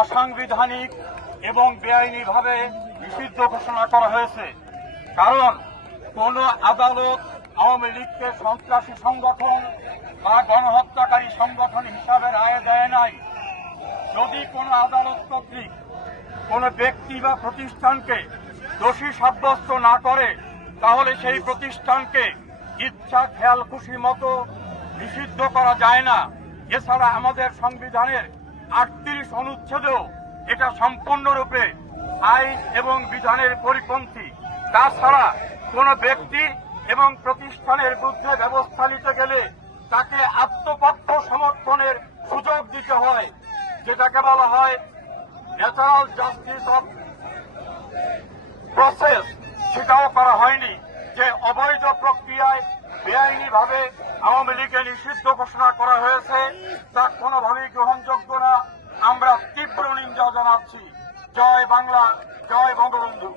অসাংবিধানিক এবং বেআইনিভাবে নিষিদ্ধ ঘোষণা করা হয়েছে। কারণ কোন আদালত আওয়ামী লীগকে সন্ত্রাসী সংগঠন বা গণহত্যাকারী সংগঠন হিসাবে রায় দেয় নাই। যদি কোন আদালত কর্তৃক কোন ব্যক্তি বা প্রতিষ্ঠানকে দোষী সাব্যস্ত না করে, তাহলে সেই প্রতিষ্ঠানকে ইচ্ছা খেয়াল খুশি মতো নিষিদ্ধ করা যায় না। এছাড়া আমাদের সংবিধানের 38 অনুচ্ছেদেও এটা সম্পূর্ণরূপে আইন এবং বিধানের পরিপন্থী। তাছাড়া কোন ব্যক্তি এবং প্রতিষ্ঠানের বিরুদ্ধে ব্যবস্থা নিতে গেলে তাকে আত্মপক্ষ সমর্থনের সুযোগ দিতে হয়, যেটাকে বলা হয় ন্যাচারাল জাস্টিস অফ প্রসেস। সেটাও করা হয়নি। যে অবৈধ প্রক্রিয়ায় বেআইনিভাবে আওয়ামী লীগের নিষিদ্ধ ঘোষণা করা হয়েছে তা কোনোভাবেই গ্রহণযোগ্য না। আমরা তীব্র নিন্দা জানাচ্ছি। জয় বাংলা, জয় বঙ্গবন্ধু।